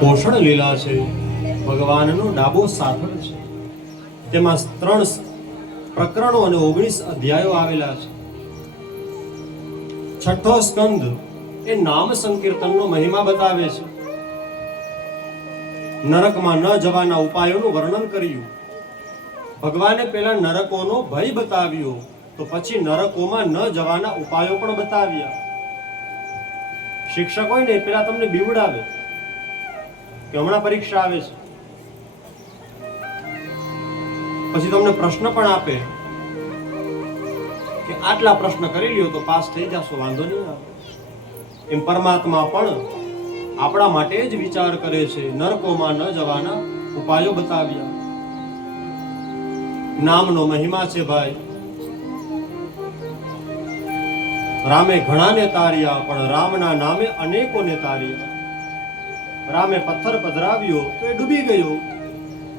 પોષણ લીલા છે, ભગવાનનો ડાબો સાથળ છે. તેમાં 3 પ્રકરણો અને 19 અધ્યાયો આવેલા છે. છઠ્ઠો સ્કંદ એ નામ સંકીર્તનનો મહિમા બતાવે છે. નરકમાં ન જવાના ઉપાયોનું વર્ણન કર્યું. ભગવાને પહેલા નરકોનો ભય બતાવ્યો, તો પછી નરકોમાં ન જવાના ઉપાયો પણ બતાવ્યા. શિક્ષક હોય ને પેલા તમને બીવડાવે કે હમણાં પરીક્ષા આવે છે, પછી તમને પ્રશ્ન પણ આપે કે આટલા પ્રશ્ન કરી લ્યો તો પાસ થઈ જશો, વાંધો નહીં આવે. એમ પરમાત્મા પણ આપણા માટે જ વિચાર કરે છે. નરકોમાં ન જવાના ઉપાયો બતાવ્યા. નામનો મહિમા છે ભાઈ. રામે ઘણાને તાર્યા, પણ રામના નામે અનેકોને તાર્યા. રામે પથ્થર પધરાવ્યો તો એ ડૂબી ગયો,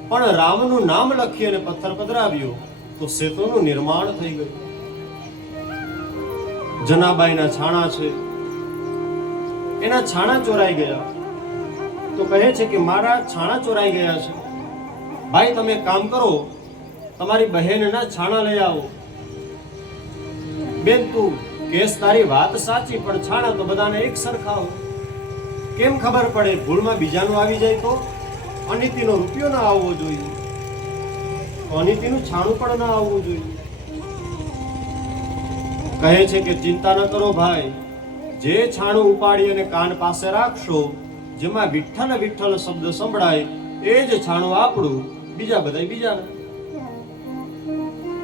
પણ રામનું નામ લખી અને પથ્થર પધરાવ્યો તો સેતુનું નિર્માણ થઈ ગયું. જનાબાઈના છાણા છે, એના છાણા ચોરાઈ ગયા તો કહે છે કે મારા છાણા ચોરાઈ ગયા છે. ભાઈ તમે કામ કરો, તમારી બહેનના છાણા લઈ આવો. બેન તું કેસ તારી વાત સાચી, પણ છાણા તો બધાને એક સરખા હોય. કેમ ખબર પડે? ભૂલમાં બીજાનું આવી જાય તો? અનિતિનો રૂપિયો ના આવવો જોઈએ, અનિતિનું છાણું પણ ના આવવું જોઈએ. કહે છે કે ચિંતા ન કરો ભાઈ, જે છાણું ઉપાડી અને કાન પાસે રાખશો, જેમાં વિઠ્ઠલ વિઠ્ઠલ શબ્દ સંભળાય એ જ છાણું આપણું, બીજા બધા બીજાના.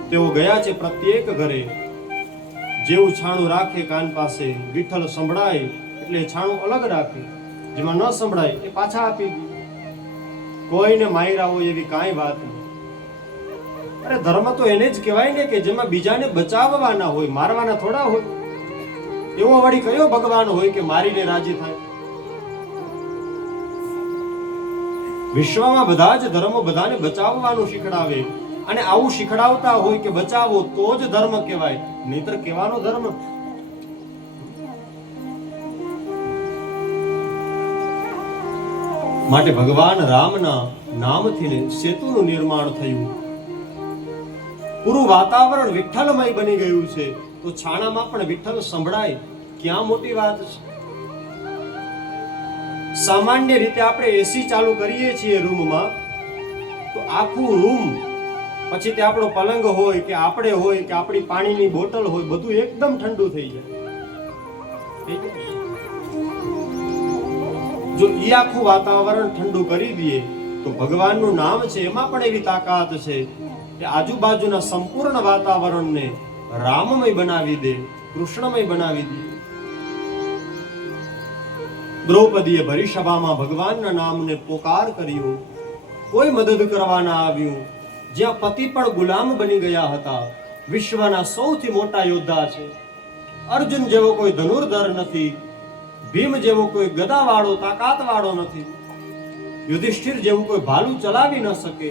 તેઓ ગયા છે પ્રત્યેક ઘરે, જેવું છાણું રાખે કાન પાસે, વિઠ્ઠલ સંભળાય એટલે છાણું અલગ રાખે, જેમાં ન સંભળાય એ પાછા આપી દે. કોઈને માયરા હોય એવી કાંઈ વાત નહીં. અરે ધર્મ તો એને જ કહેવાય ને કે જેમાં બીજાને બચાવવાના હોય, મારવાના થોડા હોય. એવો વળી કયો ભગવાન હોય કે મારીને રાજી થાય? વિશ્વમાં બધા જ ધર્મો બધાને બચાવવાનું શીખડાવે, અને આવું શીખડાવતા હોય કે બચાવો તો જ ધર્મ કહેવાય, નહીતર કહેવાનો ધર્મ. માટે ભગવાન રામના નામથી સેતુનું નિર્માણ થયું. પૂરું વાતાવરણ વિઠ્ઠલમય બની ગયું છે, તો છાણામાં પણ વિઠ્ઠલ સંભળાય, ક્યાં મોટી વાત છે. સામાન્ય રીતે આપણે એસી ચાલુ કરીએ છીએ રૂમમાં, તો આખું રૂમ, પછી તે આપણો પલંગ હોય કે આપણે હોય કે આપણી પાણીની બોટલ હોય, બધું એકદમ ઠંડુ થઈ જાય. જો એ આખું વાતાવરણ ઠંડુ કરી દઈએ તો ભગવાનનું નામ છે એમાં પણ એવી તાકાત છે કે આજુબાજુના સંપૂર્ણ વાતાવરણને રામમય બનાવી દે, કૃષ્ણમય બનાવી દે. દ્રૌપદીએ ભરી સભામાં ભગવાનના નામને પોકાર કર્યો. કોઈ મદદ કરવા ના આવ્યું. જ્યાં પતિ પણ ગુલામ બની ગયા હતા. વિશ્વના સૌથી મોટા યોદ્ધા છે. અર્જુન જેવો કોઈ ધનુર્ધર નથી, ભીમ જેવો કોઈ ગદાવાળો તાકાતવાળો નથી, યુધિષ્ઠિર જેવું કોઈ ભાલું ચલાવી ન શકે.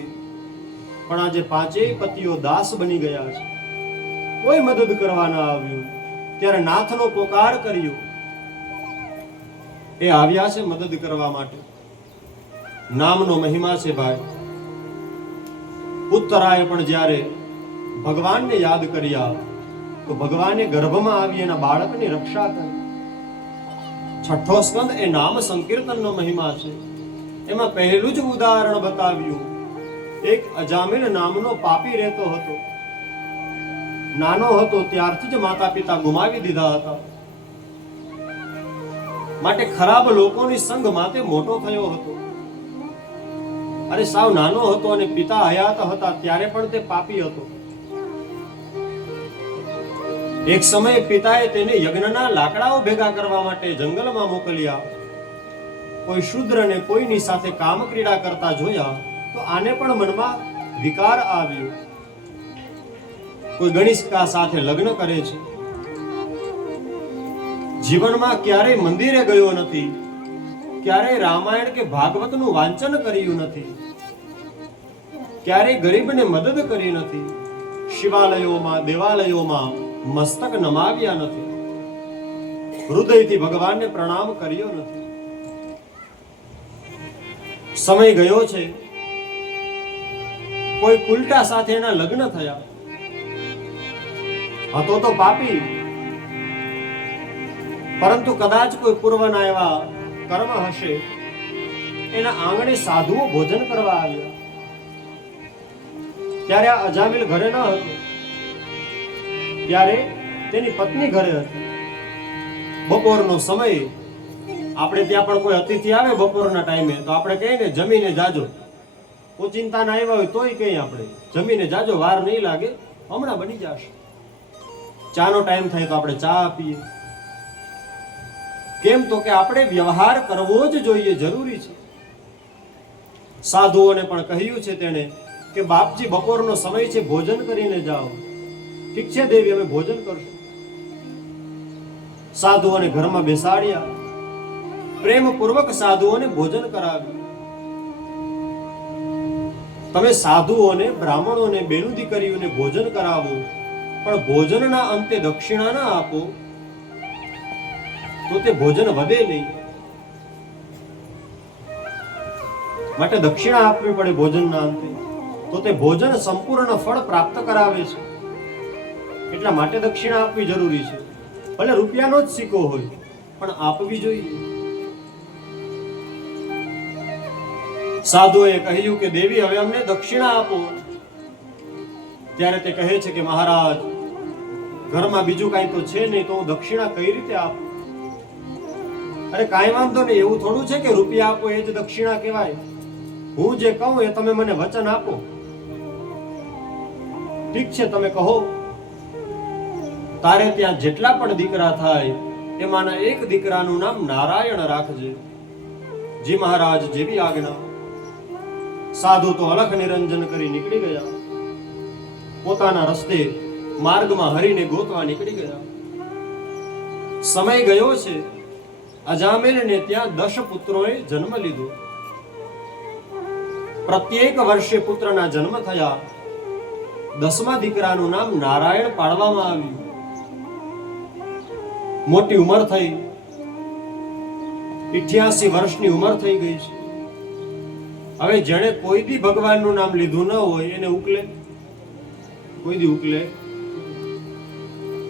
પણ આજે 5 પતિઓ દાસ બની ગયા છે. કોઈ મદદ કરવા ના આવ્યું. ત્યારે નાથનો પોકાર કર્યો. એ આવ્યા છે મદદ કરવા માટે. નામનો મહિમા છે ભાઈ. ઉત્તરાએ પણ જ્યારે ભગવાનને યાદ કર્યા તો ભગવાને ગર્ભમાં આવી એના બાળકની રક્ષા કરી. છઠ્ઠો સ્કંદ એ નામ સંકીર્તનનો મહિમા છે. એમાં પહેલું જ ઉદાહરણ બતાવ્યું. એક અજામિલ નામનો પાપી રહેતો હતો. નાનો હતો ત્યારથી જ માતા પિતા ગુમાવી દીધા હતા. માટે ખરાબ લોકોની સંગમાં તે મોટો થયો હતો. અરે સાવ નાનો હતો અને પિતા હયાત હતા ત્યારે પણ તે પાપી હતો. એક સમયે પિતાએ તેને યજ્ઞના લાકડાઓ ભેગા કરવા માટે જંગલમાં મોકલ્યા. કોઈ શૂદ્રને કોઈની સાથે કામ ક્રીડા કરતા જોયા તો આને પણ મનમાં વિકાર આવ્યો. કોઈ ગણિકા સાથે લગ્ન કરે છે. જીવનમાં ક્યારેય મંદિરે ગયો નથી, ક્યારેય રામાયણ કે ભાગવતનું વાંચન કર્યું નથી, ક્યારેય ગરીબને મદદ કરી નથી, શિવાલયોમાં દેવાલયોમાં મસ્તક નમાવ્યા નથી, હૃદયથી ભગવાનને પ્રણામ કર્યો નથી. સમય ગયો છે, કોઈ કુલટા સાથે એના લગ્ન થયા. હતો તો પાપી, પરંતુ કદાચ કોઈ પૂર્વના એવા કર્મ હશે, એના આંગણે સાધુઓ ભોજન કરવા આવ્યા. ત્યારે આ અજામિલ ઘરે ન હતો, ત્યારે તેની પત્ની ઘરે હતી. બપોરનો સમય, આપણે ત્યાં પણ કોઈ અતિથિ આવે બપોરના ટાઈમે તો આપણે કહીએ ને જમીને જાજો. ઓચિંતા ના આવ્યા હોય તોય કહીએ આપણે જમીને જાજો, વાર નહીં લાગે, હમણાં બની જશે. ચાનો ટાઈમ થાય તો આપણે ચા આપીએ. કેમ તો કે આપણે વ્યવહાર કરવો જ જોઈએ, જરૂરી છે. સાધુઓને પણ કહ્યું છે તેણે કે બાપજી બપોરનો સમય છે, ભોજન કરીને જાઓ. ઠીક છે દેવી, અમે ભોજન કરશું. સાધુઓને ઘરમાં બેસાડ્યા, પ્રેમપૂર્વક સાધુઓને ભોજન કરાવ્યું. તમે સાધુઓને, બ્રાહ્મણોને, બેનું દીકરીઓને ભોજન કરાવો, પણ ભોજનના અંતે દક્ષિણા ના આપો તો તે ભોજન વધે નહીં. માટે દક્ષિણા આપવી પડે ભોજનના અંતે, તો તે ભોજન સંપૂર્ણ ફળ પ્રાપ્ત કરાવે છે. એટલા માટે દક્ષિણા આપવી જરૂરી છે. ભલે રૂપિયાનો જ સિક્કો હોય પણ આપવી જોઈએ. સાધુએ કહ્યું કે દેવી હવે અમને દક્ષિણા આપો. ત્યારે તે કહે છે કે મહારાજ, ઘરમાં બીજું કાંઈ તો છે નહીં, તો હું દક્ષિણા કઈ રીતે આપું? અરે કાંઈ વાંધો નહીં, એવું થોડું છે કે રૂપિયા આપો એ જ દક્ષિણા કહેવાય. હું જે કહું એ તમે મને વચન આપો. ઠીક છે, તમે કહો. તારે ત્યાં જેટલા પણ દીકરા થાય એમાંના એક દીકરાનું નામ નારાયણ રાખજે. જી મહારાજ, જેવી આજ્ઞા. સાધુ તો અલખ નિરંજન કરી નીકળી ગયા. પોતાના રસ્તે માર્ગમાં હરિને ગોતવા નીકળી ગયા. સમય ગયો છે. અજામિલને ત્યાં 10 પુત્રોએ જન્મ લીધો. પ્રત્યેક વર્ષે પુત્રના જન્મ થયા. 10મા દીકરાનું નામ નારાયણ પાડવામાં આવ્યું. મોટી ઉંમર થઈ, 88 વર્ષની ઉંમર થઈ ગઈ છે. હવે જેણે કોઈ દી ભગવાનનું નામ લીધું ન હોય એને ઉકલે? કોઈ દી ઉકલે?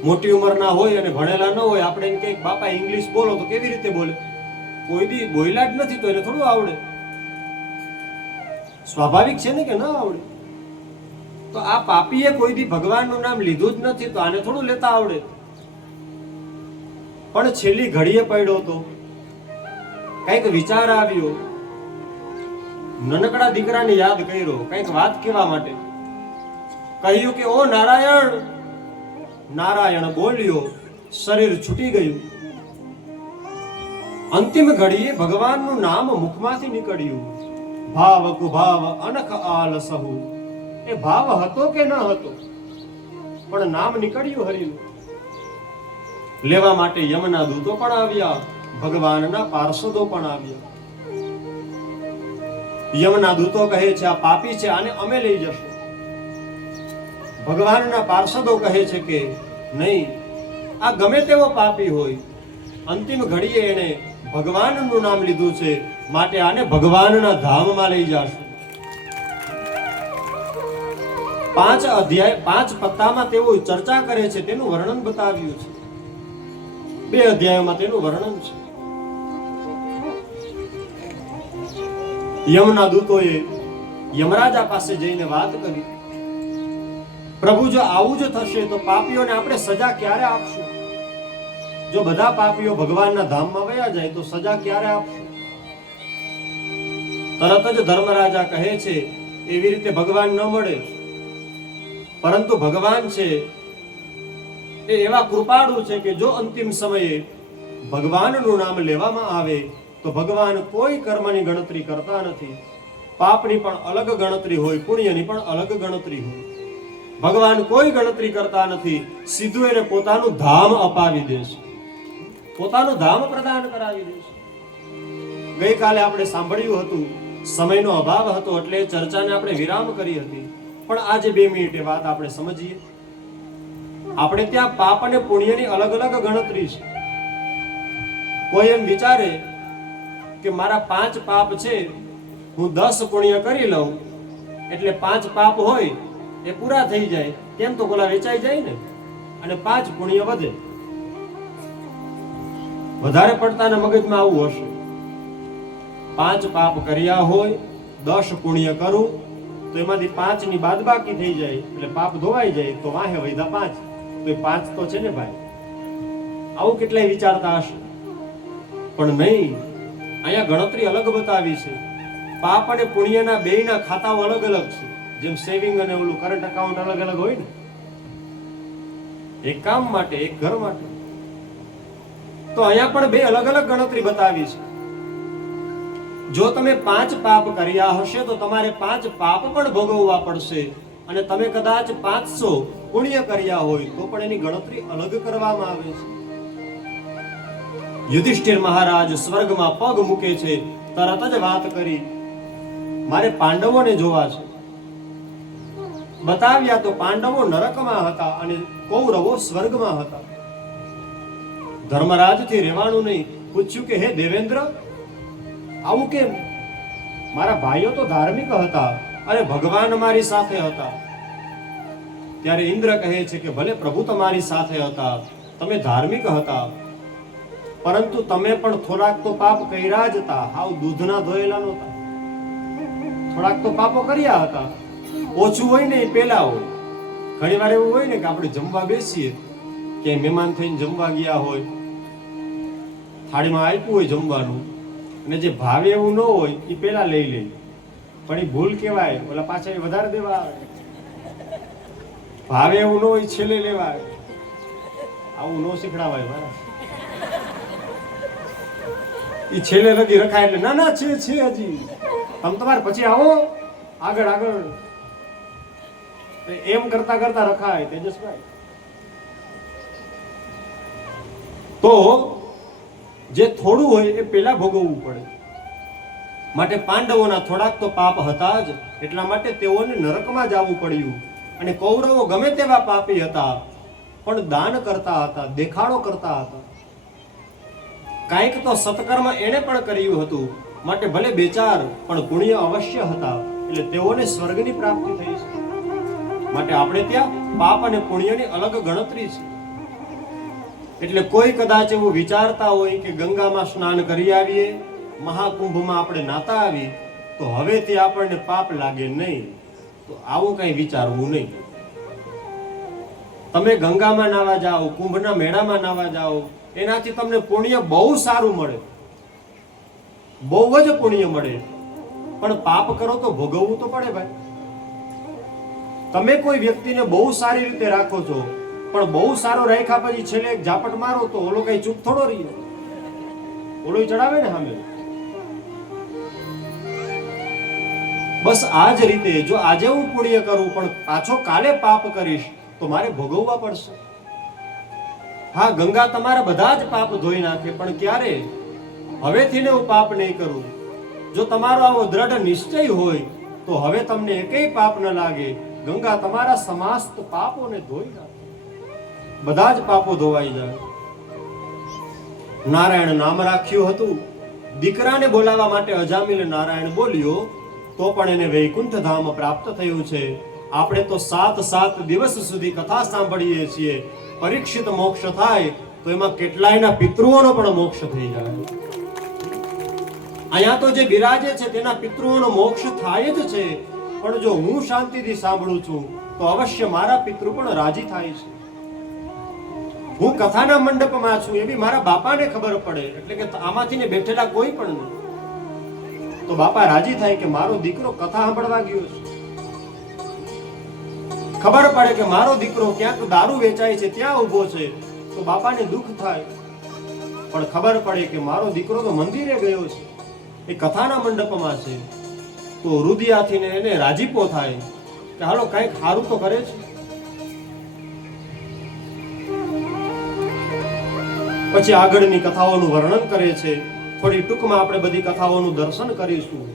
મોટી ઉંમરના હોય અને ભણેલા ન હોય, આપણે એમ કે બાપા ઇંગ્લિશ બોલો તો કેવી રીતે બોલે? કોઈ દી બોલ્યા જ નથી તો એને થોડું આવડે? સ્વાભાવિક છે ને કે ન આવડે? તો આ પાપીએ કોઈ દી ભગવાનનું નામ લીધું જ નથી તો આને થોડું લેતા આવડે? પણ છેલ્લી ઘડીએ પડ્યો તો કઈક વિચાર આવ્યો. નાનકડા દીકરાને યાદ કર્યો, કઈક વાત કહેવા માટે કહ્યું કે ઓ નારાયણ. નારાયણ બોલ્યો, શરીર છૂટી ગયું. અંતિમ ઘડીએ ભગવાનનું નામ મુખમાંથી નીકળ્યું. ભાવ કુભાવ અનખ આલસહુ. એ ભાવ હતો કે ન હતો, પણ નામ નીકળ્યું હરિનું. લેવા માટે યમના દૂતો પણ આવ્યા, ભગવાનના પાર્ષદો પણ આવ્યા. યમના દૂતો કહે છે આ પાપી છે, આને અમે લઈ જશું. ભગવાનના પાર્ષદો કહે છે કે નહીં, આ ગમે તેવો પાપી હોય, અંતિમ ઘડીએ એને ભગવાનનું નામ લીધું છે, માટે આને ભગવાનના ધામમાં લઈ જશું. 5 અધ્યાય 5 પત્તામાં તેઓ ચર્ચા કરે છે, તેનું વર્ણન બતાવ્યું છે. 2 અધ્યાયોમાં તેનું વર્ણન છે. યમના દૂતોએ યમરાજા પાસે જઈને વાત કરી, પ્રભુ જો આવું જ થશે તો પાપીઓને આપણે સજા ક્યારે આપશું? જો બધા પાપીઓ ભગવાનના ધામમાં વયા જાય તો સજા ક્યારે આપશું? તરત જ ધર્મરાજા કહે છે એવી રીતે ભગવાન ન મળે, પરંતુ ભગવાન છે એ એવા કૃપાળુ છે કે જો અંતિમ સમયે ભગવાનનું નામ લેવામાં આવે તો ભગવાન કોઈ કર્મની ગણતરી કરતા નથી. પાપની પણ અલગ ગણતરી હોય, પુણ્યની પણ અલગ ગણતરી હોય. ભગવાન કોઈ ગણતરી કરતા નથી, સીધું એને પોતાનું ધામ અપાવી દેશે, પોતાનું ધામ પ્રદાન કરાવી દેશે. ગઈકાલે આપણે સાંભળ્યું હતું, સમયનો અભાવ હતો એટલે ચર્ચાને આપણે વિરામ કરી હતી, પણ આજે 2 મિનિટે વાત આપણે સમજીએ. આપણે ત્યાં પાપ અને પુણ્યની અલગ અલગ ગણતરી છે. કોઈ એમ વિચારે કે મારા 5 પાપ છે હું 10 પુણ્ય કરી લઉં એટલે 5 પાપ હોય એ પૂરા થઈ જાય, તેમ તો પેલા વેચાઈ જાય ને, અને 5 પુણ્ય વધે. વધારે પડતાના મગજમાં આવું હશે. 5 પાપ કર્યા હોય, 10 પુણ્ય કરું તો એમાંથી 5 ની બાદબાકી થઈ જાય એટલે પાપ ધોવાઈ જાય, તો વાહે વૈધા 5, તો એ 5 તો છે ને ભાઈ. આવું કેટલાય વિચારતા હશે, પણ નહીં. અહીંયા ગણતરી અલગ બતાવી છે. પાપ અને પુણ્યના બેયના ખાતાઓ અલગ અલગ છે. જેમ સેવિંગ અને ઓલું કરંટ એકાઉન્ટ અલગ અલગ હોય ને, એક કામ માટે, એક ઘર માટે, તો અહીંયા પણ બે અલગ અલગ ગણતરી બતાવી છે. જો તમે 5 પાપ કર્યા હશે તો તમારે 5 પાપ પણ ભોગવવા પડશે, અને તમે કદાચ 500 પુણ્ય કર્યા હોય તો પણ એની ગણતરી અલગ કરવામાં આવે છે. યુધિષ્ઠિર મહારાજ સ્વર્ગમાં પગ મૂકે છે, તરત જ વાત કરી, મારે પાંડવોને જોવા છે. બતાવ્યા તો પાંડવો નરકમાં હતા અને કૌરવો સ્વર્ગમાં હતા. ધર્મરાજથી રહેવાનું નહીં. પૂછ્યું કે હે દેવેન્દ્ર, આવું કેમ? મારા ભાઈઓ તો ધાર્મિક હતા અને ભગવાન મારી સાથે હતા. ત્યારે ઇન્દ્ર કહે છે કે ભલે પ્રભુ તમારી સાથે હતા, તમે ધાર્મિક હતા, પરંતુ તમે પણ થોડાક તો પાપ કર્યા જ હતા. હાવ દૂધના ધોયેલા નહોતા. થોડાક તો પાપો કર્યા હતા. ઓછું હોય ને એ પેલા હોય. ઘણી વાર એવું હોય ને કે આપણે જમવા બેસીએ, કે મહેમાન થઈને જમવા ગયા હોય, થાળીમાં આપ્યું હોય જમવાનું, અને જે ભાવે એવું ન હોય એ પેલા લઈ લે. પણ એ ભૂલ કહેવાય. ઓલા પાછા વધારે દેવા આવે. ભાવે એવું ન હોય છેલ્લે લેવા આવે. આવું ન શીખડાવાય મારા. એ છેલ્લે લગી રખાય એટલે ના ના છે હજી, તમે તમારે પછી આવો આગળ આગળ, એમ કરતા કરતા રખાય. તેજસભાઈ, તો જે થોડું હોય એ પેલા ભોગવવું પડે. માટે પાંડવોના થોડાક તો પાપ હતા જ, એટલા માટે તેઓને નરકમાં જવું પડ્યું. અને કૌરવો ગમે તેવા પાપી હતા, પણ દાન કરતા હતા, દેખાડો કરતા હતા. કાંઈક તો સત્કર્મ એને પણ કર્યું હતું, માટે ભલે 2-4 પણ પુણ્ય અવશ્ય હતા, એટલે તેઓને સ્વર્ગની પ્રાપ્તિ થઈ છે. માટે આપણે ત્યાં પાપ અને પુણ્યની અલગ ગણતરી છે. એટલે કોઈ કદાચ એવું વિચારતા હોય કે ગંગામાં સ્નાન કરી આવીએ, મહાકુંભમાં આપણે નાતા આવી, તો હવેથી આપણને પાપ લાગે નહીં, તો આવું કઈ વિચારવું નહીં. તમે ગંગામાં નાવા જાઓ, કુંભના મેળામાં નાવા જાઓ, એનાથી તમને પુણ્ય બહુ સારું મળે, બહુ જ પુણ્ય મળે. પણ પાપ કરો તો ભોગવવું તો પડે ભાઈ. તમે કોઈ વ્યક્તિને બહુ સારી રીતે રાખો છો, પણ બહુ સારો રાખ્યા પછી છેલ્લે એક ઝાપટ મારો તો ઓલો કઈ ચૂપ થોડો રહ્યો, ઓલો ચડાવે ને સામે. બસ આ જ રીતે જો આજે હું પુણ્ય કરું પણ પાછો કાલે પાપ કરીશ તો મારે ભોગવવા પડશે. હા, ગંગા તમારા બધા જ પાપ ધોઈ નાખે, પણ ક્યારે? હવેથી ને હું પાપ નહીં કરું. જો તમારો આવો દ્રઢ નિશ્ચય હોય તો હવે તમને એકેય પાપ ન લાગે. ગંગા તમારા સમસ્ત પાપોને ધોઈ નાખે, બધા જ પાપો ધોવાઈ જાય. નારાયણ નામ રાખ્યું હતું. દીકરાને બોલાવવા માટે અજામિલ નારાયણ બોલ્યો તો પણ એને વૈકુંઠ ધામ પ્રાપ્ત થયું છે. આપણે તો 7 દિવસ સુધી કથા સાંભળીએ છીએ. પરીક્ષિત મોક્ષ થાય તો એમાં કેટલાયના પિતૃઓનો પણ મોક્ષ થઈ જાય. અહીંયા તો જે બિરાજે છે તેના પિતૃઓનો મોક્ષ થાય જ છે, પણ જો હું શાંતિથી સાંભળું છું તો અવશ્ય મારા પિતૃ પણ રાજી થાય છે. હું કથાના મંડપમાં છું એવી મારા બાપાને ખબર પડે, એટલે કે આમાંથી ને બેઠેલા કોઈ પણ નહીં, તો બાપા રાજી થાય કે મારો દીકરો કથા સાંભળવા ગયો છે. ખબર પડે કે મારો દીકરો ક્યાંક દારૂ વેચાય છે ત્યાં ઊભો છે, તો બાપાને દુઃખ થાય. પણ ખબર પડે કે મારો દીકરો તો મંદિરે ગયો છે, એ કથાના મંડપમાં છે, તો હૃદયાથી એને રાજીપો થાય કે હાલો કંઈક સારું તો કરે છે. પછી આગળની કથાઓનું વર્ણન કરે છે. થોડી ટૂંકમાં આપણે બધી કથાઓનું દર્શન કરીશું.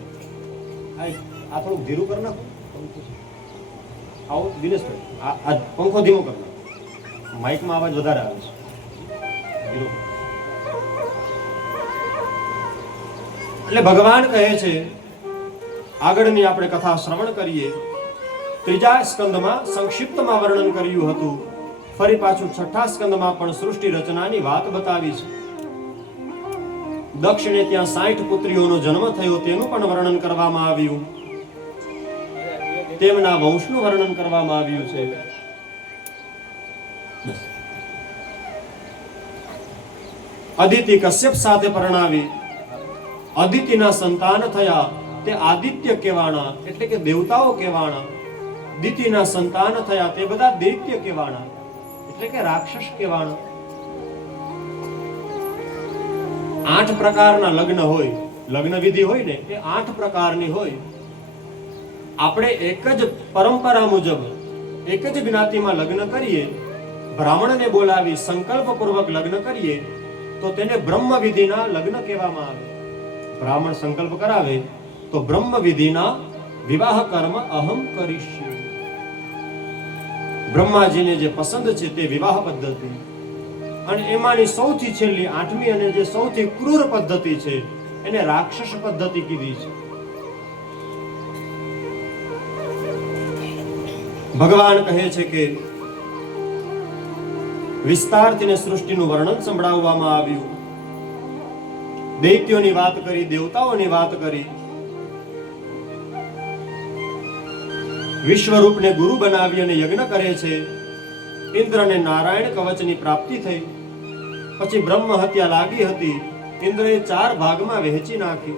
આ થોડુંક ધીરું કરી નાખો. આવો દિનેશભાઈ, આ પંખો ધીમો કરી નાખો, માઇકમાં અવાજ વધારે આવે છે. એટલે ભગવાન કહે છે આગળની આપણે કથા શ્રવણ કરીએ. ત્રીજા સ્કંદમાં સંક્ષિપ્તમાં વર્ણન કર્યું હતું. ફરી પાછું છઠ્ઠા સ્કંદમાં પણ સૃષ્ટિ રચનાની વાત બતાવી છે. દક્ષને ત્યાં 60 પુત્રીઓનો જન્મ થયો તેનું પણ વર્ણન કરવામાં આવ્યું. તેમના વંશનું વર્ણન કરવામાં આવ્યું છે. અદિતિ કશ્યપ સાથે પરણાવી અદિતિના સંતાન થયા. તે આદિત્ય કહેવાણા, એટલે કે દેવતાઓ કહેવાણા. દિતિના સંતાન થયા તે બધા દૈત્ય કહેવાણા, એટલે કે રાક્ષસ કહેવાણા. 8 પ્રકારના લગ્ન હોય, લગ્ન વિધિ હોય ને એ 8 પ્રકારની હોય. આપણે એક જ પરંપરા મુજબ એક જ જ્ઞાતિમાં લગ્ન કરીએ, બ્રાહ્મણને બોલાવી સંકલ્પપૂર્વક લગ્ન કરીએ તો તેને બ્રહ્મ વિધિના લગ્ન કહેવામાં આવે. બ્રાહ્મણ સંકલ્પ કરાવે તો બ્રહ્મ વિધિના વિવાહ કર્મ અહમ કરીશું. બ્રહ્માજીને જે પસંદ છે તે વિવાહ પદ્ધતિ, અને એમાંની સૌથી છેલ્લી 8મી અને જે સૌથી ક્રૂર પદ્ધતિ છે એને રાક્ષસ પદ્ધતિ કીધી છે. ભગવાન કહે છે કે વિસ્તારથી સૃષ્ટિનું વર્ણન સંભળાવવામાં આવ્યું. દૈત્યોની વાત કરી, દેવતાઓની વાત કરી. વિશ્વરૂપને ગુરુ બનાવી અને યજ્ઞ કરે છે. ઇન્દ્રને નારાયણ કવચની પ્રાપ્તિ થઈ. પછી બ્રહ્મ હત્યા લાગી હતી. ઇન્દ્રએ 4 ભાગમાં વહેંચી નાખી.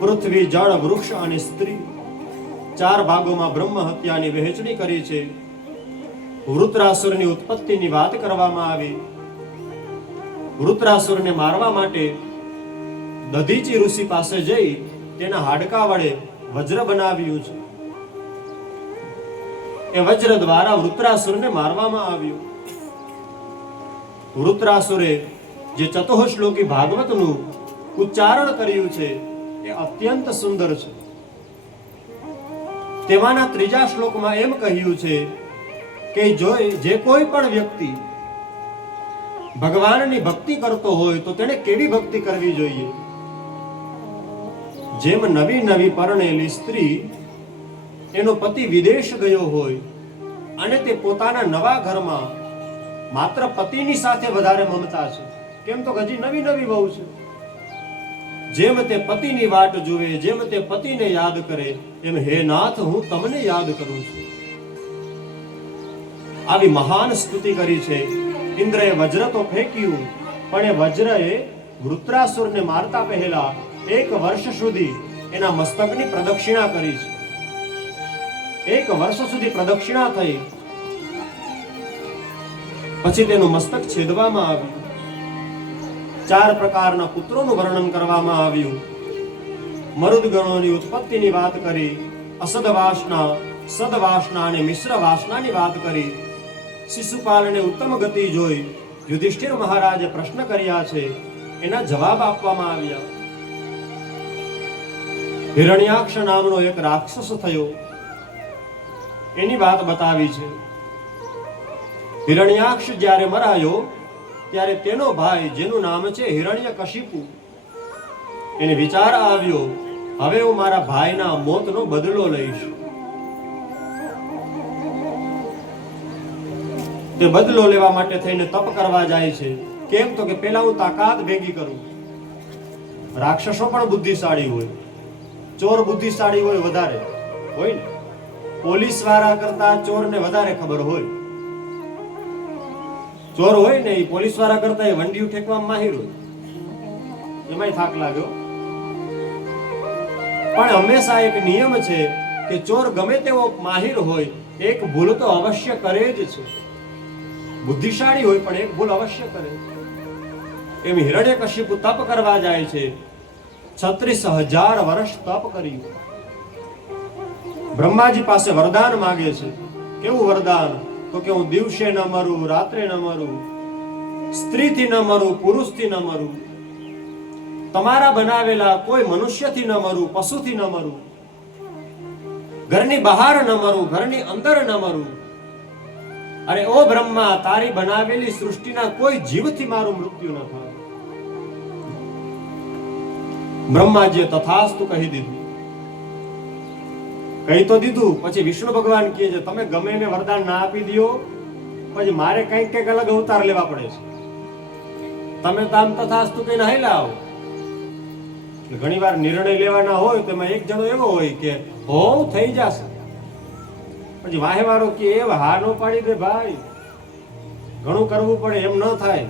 પૃથ્વી, જળ, વૃક્ષ અને સ્ત્રી 4 ભાગોમાં બ્રહ્મ હત્યાની વહેંચણી કરી છે. વૃત્રાસુરની ઉત્પત્તિની વાત કરવામાં આવી. વૃત્રાસુરને મારવા માટે દધીચી ઋષિ પાસે જઈ તેના હાડકા વડે વજ્ર બનાવ્યું છે. એ વજ્ર દ્વારા વૃત્રાસુરને મારવામાં આવ્યું. વૃત્રાસુરે જે ચતુશ્લોકી ભાગવતનું ઉચ્ચારણ કર્યું છે એ અત્યંત સુંદર છે. તેમાંના 3જા શ્લોકમાં એમ કહ્યું છે કે જે કોઈ પણ વ્યક્તિ ભગવાનની ભક્તિ કરતો હોય તો તેને કેવી ભક્તિ કરવી જોઈએ? જેમ નવી પરણેલી સ્ત્રી, એનો પતિ વિદેશ ગયો હોય અને તે પોતાના નવા ઘરમાં માત્ર પતિની સાથે વધારે મમતા છે, કેમ તો હજી નવી વહુ છે. જેમ તે પતિની વાટ જુએ, જેમ તે પતિને યાદ કરે, એમ હે નાથ હું તમને યાદ કરું છું. આવી મહાન સ્તુતિ કરી છે. ઇન્દ્રએ વજ્ર તો ફેંક્યું, પણ એ વજ્રએ વૃત્રાસુરને મારતા પહેલા 1 વર્ષ સુધી એના મસ્તકની પ્રદક્ષિણા કરી છે. 1 વર્ષ સુધી પ્રદક્ષિણા થઈ. પછી તેનું મસ્તક છેદવામાં આવ્યું. 4 પ્રકારના પુત્રોનું વર્ણન કરવામાં આવ્યું. મરુદગણોની ઉત્પત્તિની વાત કરી. અસદવાસના, સદવાસના અને મિશ્ર વાસનાની વાત કરી. શિશુપાલને ઉત્તમ ગતિ જોઈ યુધિષ્ઠિર મહારાજે પ્રશ્ન કર્યા છે, એના જવાબ આપવામાં આવ્યા. હિરણ્યાક્ષ નામનો એક રાક્ષસ થયો, એની વાત બતાવી છે. હિરણ્યાક્ષ જ્યારે મરાયો ત્યારે તેનો ભાઈ, જેનું નામ છે હિરણ્યકશિપુ, એને વિચાર આવ્યો, હવે હું મારા ભાઈના મોતનો બદલો લઈશ. તે બદલો લેવા માટે થઈને તપ કરવા જાય છે. કેમ તો કે પહેલા હું તાકાત ભેગી કરું. રાક્ષસો પણ બુદ્ધિશાળી હોય, ચોર બુદ્ધિશાળી હોય, વધારે હોય ને. પોલીસ વાળા કરતા ચોરને વધારે ખબર હોય. ચોર હોય ને એ પોલીસ વાળા કરતા એ વંડિયું ઠેકવામાં માહિર હોય, એમાંય થાક લાગ્યો. પણ હંમેશા એક નિયમ છે કે ચોર ગમે તેવો માહિર હોય, એક ભૂલ તો અવશ્ય કરે જ છે. બુદ્ધિશાળી હોય પણ એક ભૂલ અવશ્ય કરે. એમ હિરણ્યકશિપુ તપ કરવા જાય છે. 36,000 વર્ષ તપ કર્યું. બ્રહ્માજી પાસે વરદાન માંગે છે. કેવું વરદાન? તો કે હું દિવસે ન મરું, રાત્રે ન મરું, સ્ત્રીથી ન મરું, પુરુષથી ન મરું, તમારા બનાવેલા કોઈ મનુષ્યથી ન મરું, પશુથી ન મરું, ઘરની બહાર ન મરું, ઘરની અંદર ન મરું. અરે ઓ બ્રહ્મા, તારી બનાવેલી સૃષ્ટિના કોઈ જીવથી મારું મૃત્યુ ન થાય. બ્રહ્માજીએ તથાસ્તુ કહી દીધું. કહી તો દીધું, પછી વિષ્ણુ ભગવાન કહે છે તમે ગમે એને વરદાન ના આપી દો, પછી મારે કંઈક કંઈક અલગ અવતાર લેવા પડે છે. તમે તો આમ તથાસ્તુ કહીને હાલ્યા આવો. ઘણી વાર નિર્ણય લેવાના હોય તો એમાં એક જણો એવો હોય કે હો થઈ જશે, પછી વાહેવારો કે એ હા નો પાડી દે ભાઈ, ઘણું કરવું પડે, એમ ન થાય.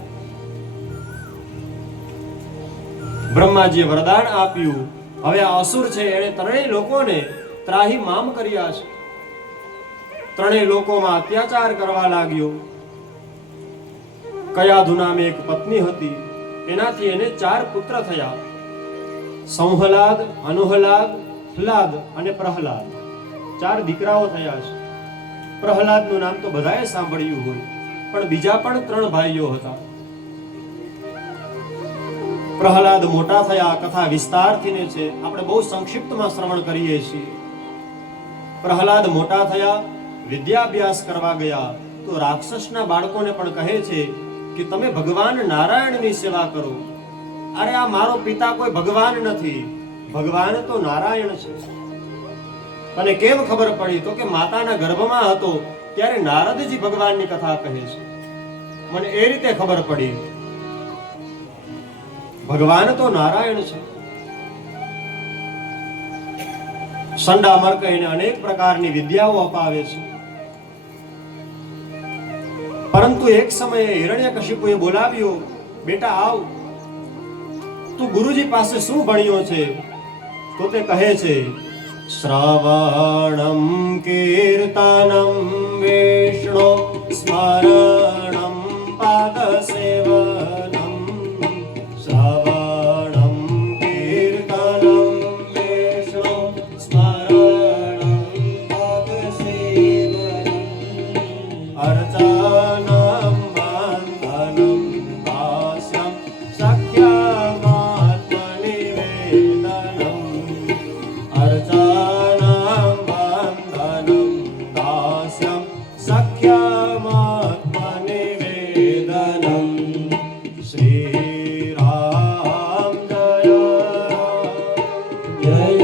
બ્રહ્માજીએ વરદાન આપ્યું. હવે આ અસુર છે એણે ત્રણેય લોકોને ત્રાહી મામ કર્યા છે. ત્રણેય લોકોમાં અત્યાચાર કરવા લાગ્યો. કયાધુ નામે એક પત્ની હતી, એનાથી એને 4 પુત્ર થયા. સંહલાદ, અનુહલાદ, હલાદ અને પ્રહલાદ. 4 દીકરાઓ થયા છે. પ્રહલાદનું નામ તો બધાએ સાંભળ્યું હોય, પણ બીજા પણ 3 ભાઈઓ હતા. પ્રહલાદ મોટા થયા, કથા વિસ્તારથી છે, આપણે બહુ સંક્ષિપ્તમાં શ્રવણ કરીએ છીએ. પ્રહલાદ મોટા થયા, વિદ્યાભ્યાસ કરવા ગયા તો રાક્ષસના બાળકોને પણ કહે છે કે તમે ભગવાન નારાયણની સેવા કરો. અરે આ મારો પિતા કોઈ ભગવાન નથી, ભગવાન તો નારાયણ છે. અને કેમ ખબર પડી? તો કે માતાના ગર્ભમાં હતો ત્યારે નારદજી ભગવાનની કથા કહે છે. મને એ રીતે ખબર પડી, ભગવાન તો નારાયણ છે. સંડામર્ક એને અનેક પ્રકારની વિદ્યાઓ અપાવે છે. પરંતુ એક સમયે હિરણ્યકશિપુએ બોલાવ્યો, બેટા આવ, તું ગુરુજી પાસે શું ભણ્યો છે? તો તે કહે છે શ્રવણમ કીર્તનમ વિષ્ણુ સ્મરણમ પાદ સેવનમ. શ્રવણમ કીર્તનમ વિષ્ણુ સ્મરણમ પાદ સેવનમ. અર્ચનમ વંદનમ દાસ્યમ સખ્યમાત્મનિવેદનમ. અર્ચનમ વંદનમ દાસ્યમ સખ્યમાત્મનિવેદનમ. શ્રી રામ જય જય